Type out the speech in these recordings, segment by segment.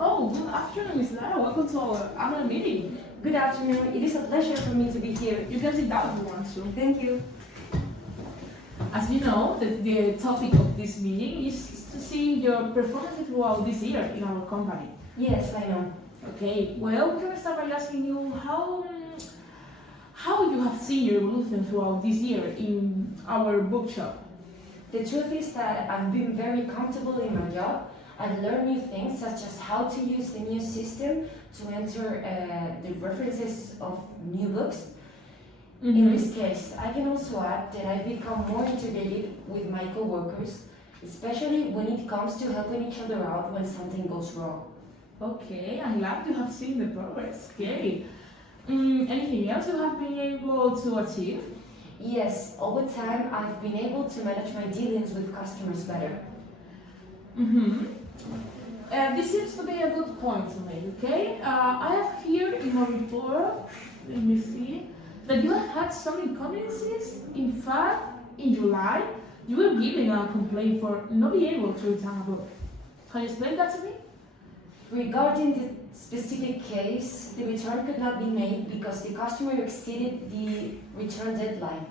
Oh, good afternoon, Miss Lara. Welcome to our annual meeting. Good afternoon. It is a pleasure for me to be here. You can sit down if you want to. Thank you. As you know, the topic of this meeting is to see your performance throughout this year in our company. Yes, I know. Okay, well, we can start by asking you how you have seen your evolution throughout this year in our bookshop. The truth is that I've been very comfortable in my job. I've learned new things such as how to use the new system to enter the references of new books. In this case, I can also add that I've become more integrated with my coworkers, especially when it comes to helping each other out when something goes wrong. Okay, I'm glad you have seen the progress. Okay. Anything else you have been able to achieve? Yes, over time I've been able to manage my dealings with customers better. This seems to be a good point to make, okay? I have here in my report, let me see, that you have had some inconveniences. In fact, in July, you were given a complaint for not being able to return a book. Can you explain that to me? Regarding the specific case, the return could not be made because the customer exceeded the return deadline.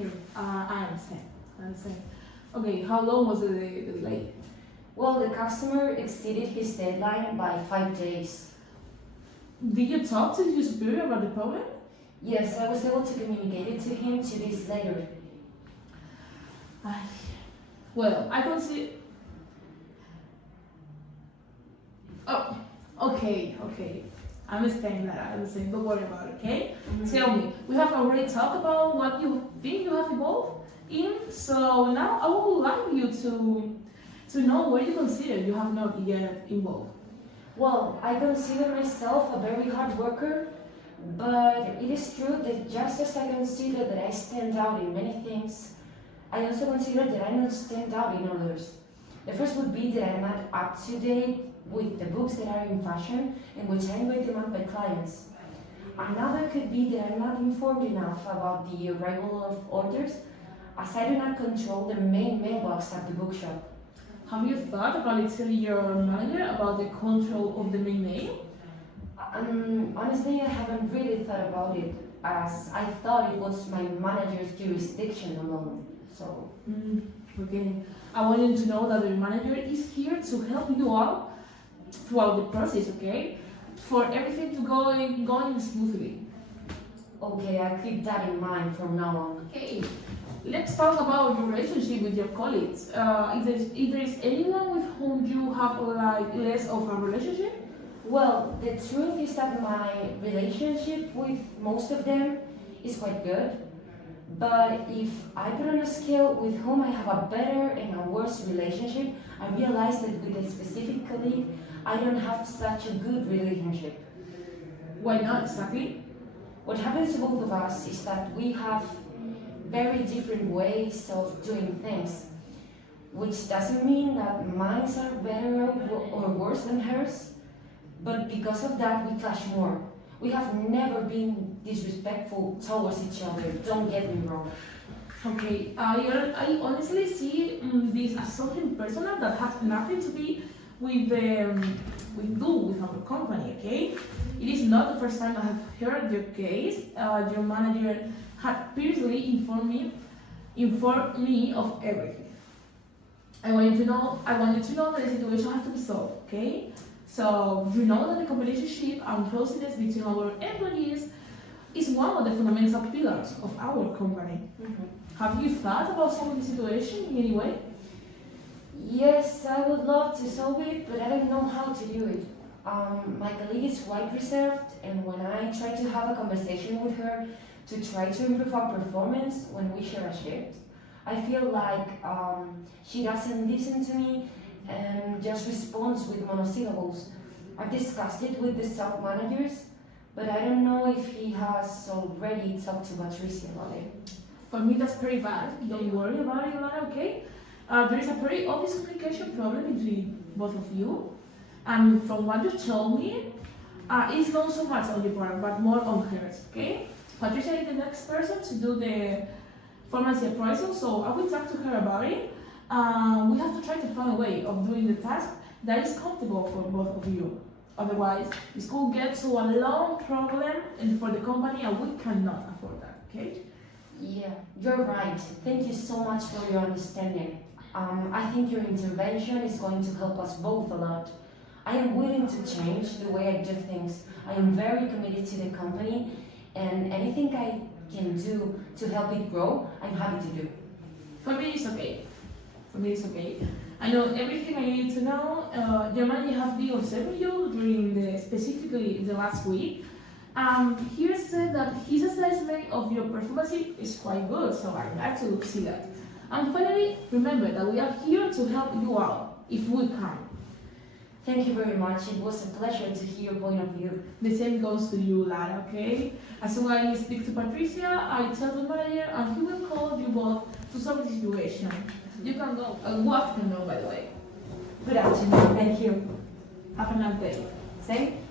Okay, I understand. Okay, how long was the delay? Well, the customer exceeded his deadline by 5 days. Did you talk to your superior about the problem? Yes, I was able to communicate it to him 2 days later. Well, I can see. Oh, okay. I understand. Don't worry about it, okay? Tell me, we have already talked about what you think you have evolved in, so now I would like you to know where you consider you have not yet evolved. Well, I consider myself a very hard worker, but it is true that just as I consider that I stand out in many things, I also consider that I don't stand out in others. The first would be that I'm not up to date with the books that are in fashion and which are in great demand by clients. Another could be that I'm not informed enough about the arrival of orders, as I do not control the main mailbox at the bookshop. Have you thought about telling your manager about the control of the main mail? Honestly, I haven't really thought about it, as I thought it was my manager's jurisdiction alone. So. Okay. I want you to know that the manager is here to help you out throughout the process, okay? For everything to going smoothly. Okay, I'll keep that in mind from now on. Okay. Let's talk about your relationship with your colleagues. If there is anyone with whom you have less of a relationship? Well, the truth is that my relationship with most of them is quite good. But if I put on a scale with whom I have a better and a worse relationship, I realize that with a specific colleague, I don't have such a good relationship. Why not exactly? What happens to both of us is that we have very different ways of doing things, which doesn't mean that mine are better or worse than hers, but because of that we clash more. We have never been disrespectful towards each other, don't get me wrong. Okay, I honestly see this as something personal that has nothing to be with our company, okay? It is not the first time I have heard your case. Your manager had previously informed me of everything. I want you to know that the situation has to be solved, okay? So you know that the relationship and closeness between our employees is one of the fundamental pillars of our company. Have you thought about solving the situation in any way? Yes, I would love to solve it, but I don't know how to do it. My colleague is quite reserved, and when I try to have a conversation with her to try to improve our performance when we share a shift, I feel like she doesn't listen to me and just responds with monosyllables. I've discussed it with the sub-managers, but I don't know if he has already talked to Patricia about it. For me, that's pretty bad. Don't worry about it, Ilana, okay? There is a very obvious communication problem between both of you. And from what you told me, it's not so much on your part, but more on hers, okay? Patricia is the next person to do the pharmacy appraisal, so I will talk to her about it. We have to try to find a way of doing the task that is comfortable for both of you. Otherwise, this could get to a long problem and for the company, and we cannot afford that. Okay? Yeah, you're right. Thank you so much for your understanding. I think your intervention is going to help us both a lot. I am willing to change the way I do things. I am very committed to the company, and anything I can do to help it grow, I'm happy to do. For me, it's okay. For me, it's okay. I know everything I need to know. Your manager has been observing you during specifically the last week. He said that his assessment of your performance is quite good, so I like to see that. And finally, remember that we are here to help you out if we can. Thank you very much. It was a pleasure to hear your point of view. The same goes to you, Lara, okay? As soon as I speak to Patricia, I tell the manager and he will call you both to solve the situation. You can go. Good afternoon, by the way. Good afternoon. Thank you. Have a nice day. Same.